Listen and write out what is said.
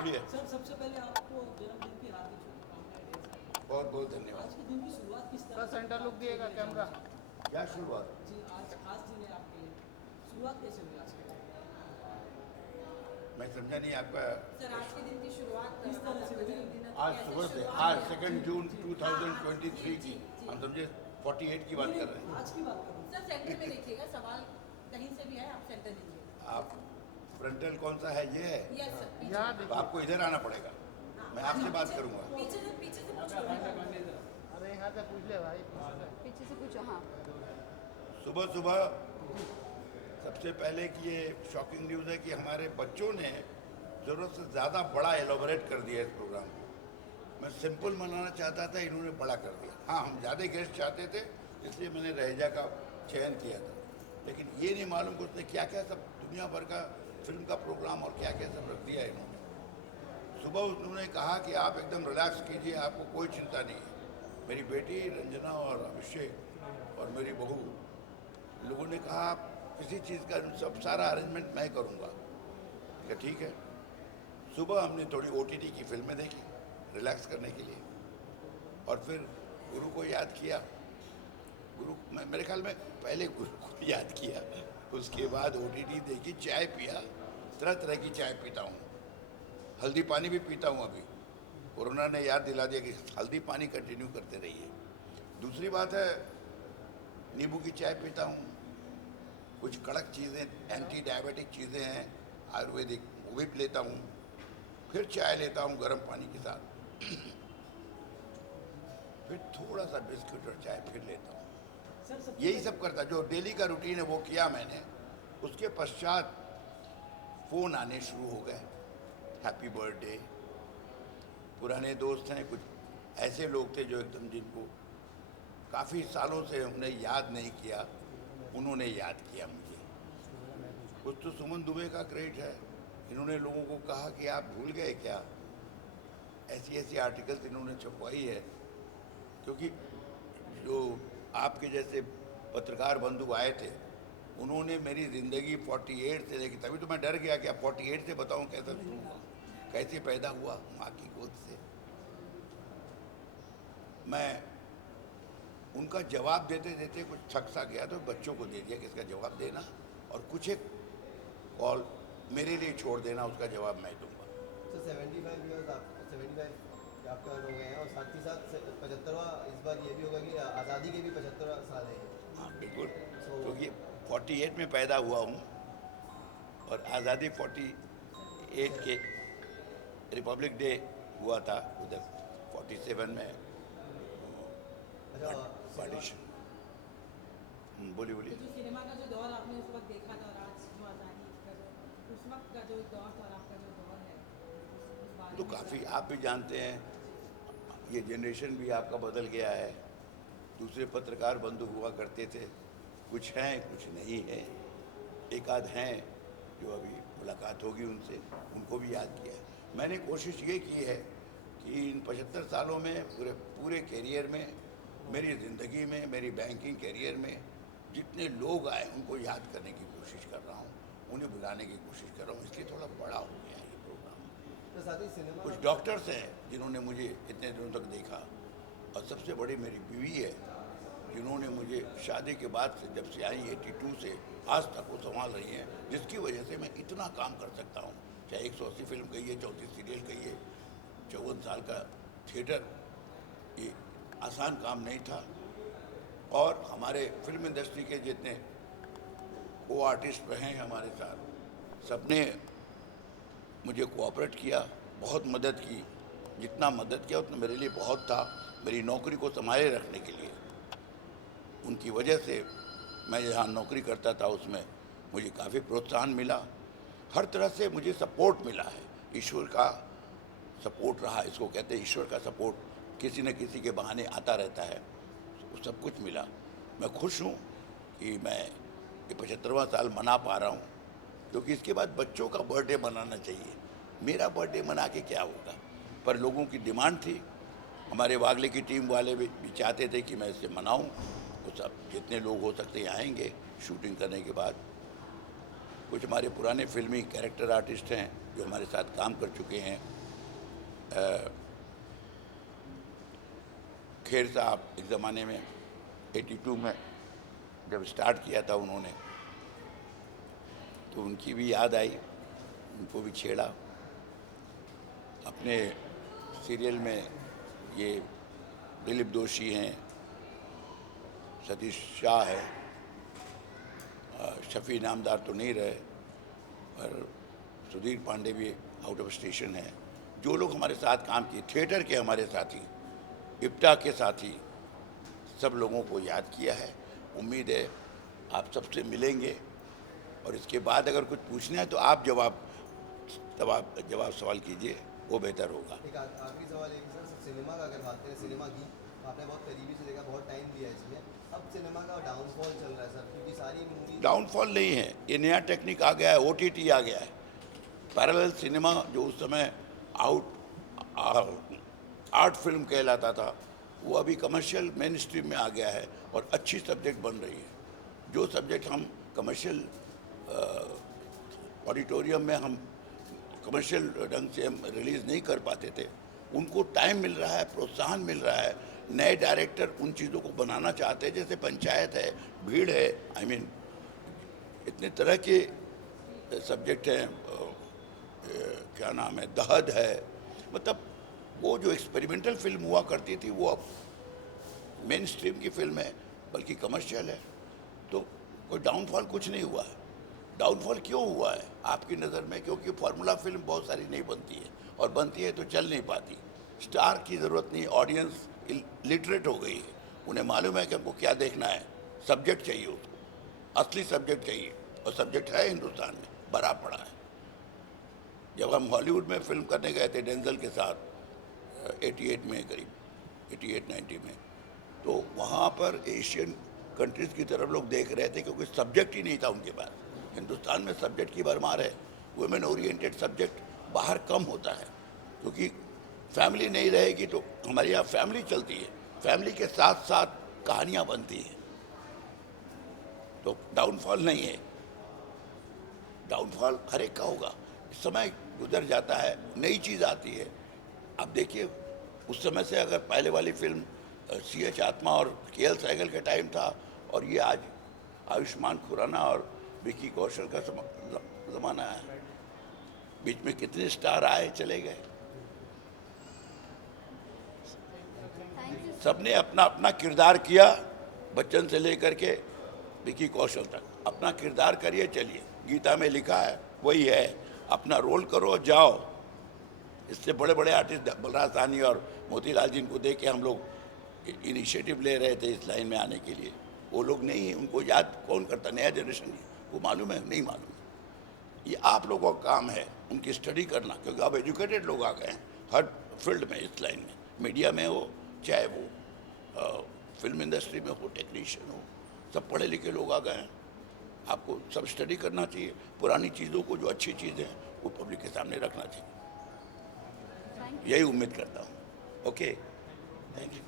बोलिए। सर सबसे पहले आपको जन्मदिन की हार्दिक शुभकामनाएं ढेर सारी। बहुत बहुत धन्यवाद। आज के दिन की शुरुआत किस तरह सर सेंटर लुक दिएगा कैमरा। क्या शुरुआत? जी आज खास दिन है आपके लिए, शुरुआत कैसे हुई आज के दिन? मैं समझा नहीं आपका। सर आज के दिन की शुरुआत किस तरह से हुई? आज सुबह से, आज 2 जून 2023 की, हम समझे 48 की बात कर रहे हैं। आज की बात करूँ सर सेंटर में देखिएगा, सवाल कहीं से भी है आप सेंटर लीजिए। आप फ्रंटल कौन सा है? ये है। यस सर, पीछे यहाँ तो देखिए। आपको इधर आना पड़ेगा, मैं आपसे बात करूंगा। पीछे से पूछो। अरे यहाँ से पूछ ले भाई, पूछ ले। पीछे से पूछो। हाँ सुबह सुबह सबसे पहले कि ये शॉकिंग न्यूज़ है कि हमारे बच्चों ने ज़रूरत से ज़्यादा बड़ा एलोबरेट कर दिया इस प्रोग्राम को। मैं सिंपल मनाना चाहता था, इन्होंने बड़ा कर दिया। हाँ, हम ज़्यादा गेस्ट चाहते थे, इसलिए मैंने रहीजा का चयन किया था, लेकिन ये नहीं मालूम कि उसने क्या क्या सब दुनिया भर का फिल्म का प्रोग्राम और क्या क्या सब रख दिया इन्होंने। सुबह उन्होंने कहा कि आप एकदम रिलैक्स कीजिए, आपको कोई चिंता नहीं है। मेरी बेटी रंजना और अभिषेक और मेरी बहू लोगों ने कहा आप किसी चीज़ का सब सारा अरेंजमेंट मैं करूँगा। क्या ठीक है। सुबह हमने थोड़ी OTT की फिल्में देखी रिलैक्स करने के लिए, और फिर गुरु को याद किया। गुरु मेरे ख्याल में पहले गुरु को याद किया, उसके बाद OTT देखी, चाय पिया। तरह तरह की चाय पीता हूँ, हल्दी पानी भी पीता हूँ। अभी कोरोना ने याद दिला दिया कि हल्दी पानी कंटिन्यू करते रहिए। दूसरी बात है, नींबू की चाय पीता हूँ। कुछ कड़क चीज़ें, एंटी डायबिटिक चीज़ें हैं आयुर्वेदिक, वो भी लेता हूँ। फिर चाय लेता हूँ गर्म पानी के साथ, फिर थोड़ा सा बिस्किट और चाय फिर लेता हूँ। सर सबसे यही सब करता, जो डेली का रूटीन है वो किया मैंने। उसके पश्चात फ़ोन आने शुरू हो गए, हैप्पी बर्थडे। पुराने दोस्त हैं, कुछ ऐसे लोग थे जो एकदम जिनको काफ़ी सालों से हमने याद नहीं किया, उन्होंने याद किया मुझे। कुछ तो सुमन दुबे का क्रेडिट है, इन्होंने लोगों को कहा कि आप भूल गए क्या। ऐसी ऐसी आर्टिकल्स इन्होंने छपवाई है, क्योंकि जो आपके जैसे पत्रकार बंधु आए थे, उन्होंने मेरी ज़िंदगी 48 से लेकर, तभी तो मैं डर गया कि अब 48 से बताऊं कैसा शुरू हुआ, कैसे पैदा हुआ माँ की गोद से। मैं उनका जवाब देते देते कुछ थक सा गया, तो बच्चों को दे दिया कि इसका जवाब देना, और कुछ एक कॉल मेरे लिए छोड़ देना, उसका जवाब मैं दूंगा। सर 75 ईयर्स आप 75 आपके हो गए हैं, और साथ ही साथ 75वां इस बार ये भी होगा कि आज़ादी के भी 75वां साल है। हाँ बिल्कुल, क्योंकि 48 में पैदा हुआ हूँ, और आज़ादी 48 के रिपब्लिक डे हुआ था उधर 47 में पार्टीशन। बोलिए बोलिए। जो सिनेमा का जो दौर आपने उस वक्त देखा था, और आज जो आज़ादी का जो उस वक्त का जो दौर था और आपका जो दौर है, उस बारे तो में काफ़ी आप भी जानते हैं, ये जनरेशन भी आपका बदल गया है। दूसरे पत्रकार बंधु हुआ करते थे, कुछ हैं कुछ नहीं है। एक आध हैं जो अभी मुलाकात होगी उनसे, उनको भी याद किया है। मैंने कोशिश ये की है कि इन 75 सालों में पूरे कैरियर में, मेरी ज़िंदगी में, मेरी बैंकिंग कैरियर में जितने लोग आए उनको याद करने की कोशिश कर रहा हूँ, उन्हें बुलाने की कोशिश कर रहा हूँ। इसलिए थोड़ा बड़ा हो गया है ये प्रोग्राम। तो साथ ही सिनेमा कुछ डॉक्टर्स हैं जिन्होंने मुझे इतने दिनों तक देखा, और सबसे बड़ी मेरी बीवी है जिन्होंने मुझे शादी के बाद से, जब से आई 82 से आज तक वो संभाल रही हैं, जिसकी वजह से मैं इतना काम कर सकता हूँ। चाहे 180 फिल्म कहिए, 34 सीरियल कहिए, 54 साल का थिएटर, ये आसान काम नहीं था। और हमारे फिल्म इंडस्ट्री के जितने को आर्टिस्ट रहे हैं हमारे साथ, सबने मुझे कोऑपरेट किया, बहुत मदद की। जितना मदद किया उतना मेरे लिए बहुत था, मेरी नौकरी को संभाले रखने के लिए। उनकी वजह से मैं जहाँ नौकरी करता था उसमें मुझे काफ़ी प्रोत्साहन मिला, हर तरह से मुझे सपोर्ट मिला है। ईश्वर का सपोर्ट रहा, इसको कहते हैं ईश्वर का सपोर्ट, किसी न किसी के बहाने आता रहता है, वो सब कुछ मिला। मैं खुश हूँ कि मैं ये 75वां साल मना पा रहा हूँ, क्योंकि इसके बाद बच्चों का बर्थडे मनाना चाहिए। मेरा बर्थडे मना के क्या होगा, पर लोगों की डिमांड थी। हमारे वागले की टीम वाले भी चाहते थे कि मैं इसे मनाऊं, तो सब जितने लोग हो सकते हैं आएंगे शूटिंग करने के बाद। कुछ हमारे पुराने फिल्मी कैरेक्टर आर्टिस्ट हैं जो हमारे साथ काम कर चुके हैं। खेर साहब एक ज़माने में 82 में जब स्टार्ट किया था उन्होंने, तो उनकी भी याद आई, उनको भी छेड़ा। अपने सीरियल में ये दिलीप दोषी हैं, सतीश शाह है, शफी नामदार तो नहीं रहे, पर सुधीर पांडे भी आउट ऑफ स्टेशन है। जो लोग हमारे साथ काम किए, थिएटर के हमारे साथी, इप्टा के साथी, सब लोगों को याद किया है। उम्मीद है आप सबसे मिलेंगे और इसके बाद अगर कुछ पूछना है तो आप जवाब सवाल कीजिए, वो बेहतर होगा। एक आखिरी सवाल है कि सर सिनेमा का अगर बात करें, सिनेमा की आपने बहुत करीबी से देखा, बहुत टाइम दिया इसमें, अब सिनेमा का डाउनफॉल चल रहा है सर, क्योंकि सारी मूवी डाउनफॉल नहीं है, ये नया टेक्निक आ गया है, OTT आ गया है। पैरेलल सिनेमा जो उस समय आर्ट फिल्म कहलाता था, वो अभी कमर्शियल मेन स्ट्रीम में आ गया है और अच्छी सब्जेक्ट बन रही है। जो सब्जेक्ट हम कमर्शियल ऑडिटोरियम में हम कमर्शियल ढंग से हम रिलीज़ नहीं कर पाते थे, उनको टाइम मिल रहा है, प्रोत्साहन मिल रहा है। नए डायरेक्टर उन चीज़ों को बनाना चाहते हैं, जैसे पंचायत है, भीड़ है, इतने तरह के सब्जेक्ट हैं, क्या नाम है, दहद है। मतलब वो जो एक्सपेरिमेंटल फिल्म हुआ करती थी वो अब मेन स्ट्रीम की फिल्म है, बल्कि कमर्शियल है। तो कोई डाउनफॉल कुछ नहीं हुआ है। डाउनफॉल क्यों हुआ है आपकी नज़र में? क्योंकि फार्मूला फिल्म बहुत सारी नहीं बनती है, और बनती है तो चल नहीं पाती। स्टार की ज़रूरत नहीं, ऑडियंस लिटरेट हो गई है, उन्हें मालूम है कि हमको क्या देखना है, सब्जेक्ट चाहिए उसको, असली सब्जेक्ट चाहिए, और सब्जेक्ट है हिंदुस्तान में, भरा पड़ा है। जब हम हॉलीवुड में फिल्म करने गए थे डेंजल के साथ 88 में, करीब 88-90 में, तो वहाँ पर एशियन कंट्रीज़ की तरफ लोग देख रहे थे, क्योंकि सब्जेक्ट ही नहीं था उनके पास। हिंदुस्तान में सब्जेक्ट की भरमार है, वुमेन ओरिएंटेड सब्जेक्ट बाहर कम होता है, क्योंकि फैमिली नहीं रहेगी तो हमारे यहाँ फैमिली चलती है, फैमिली के साथ साथ कहानियाँ बनती हैं। तो डाउनफॉल नहीं है, डाउनफॉल हर एक का होगा, समय गुजर जाता है, नई चीज़ आती है। आप देखिए उस समय से अगर पहले वाली फिल्म CH आत्मा और KL सहगल के टाइम था, और ये आज आयुष्मान खुराना और विकी कौशल का ज़माना है। बीच में कितने स्टार आए चले गए, सबने अपना अपना किरदार किया, बच्चन से लेकर के विकी कौशल तक अपना किरदार करिए, चलिए। गीता में लिखा है वही है, अपना रोल करो जाओ। इससे बड़े बड़े आर्टिस्ट बलराज साहनी और मोतीलाल जी को देख के हम लोग इनिशिएटिव ले रहे थे इस लाइन में आने के लिए। वो लोग नहीं है, उनको याद कौन करता, नया जनरेशन को मालूम है, नहीं मालूम। ये आप लोगों का काम है उनकी स्टडी करना, क्योंकि अब एजुकेटेड लोग आ गए हैं हर फील्ड में, इस लाइन में, मीडिया में हो, चाहे वो फिल्म इंडस्ट्री में हो, टेक्नीशियन हो, सब पढ़े लिखे लोग आ गए हैं। आपको सब स्टडी करना चाहिए, पुरानी चीज़ों को, जो अच्छी चीज़ें हैं वो पब्लिक के सामने रखना चाहिए, यही उम्मीद करता हूँ। Okay, thank you.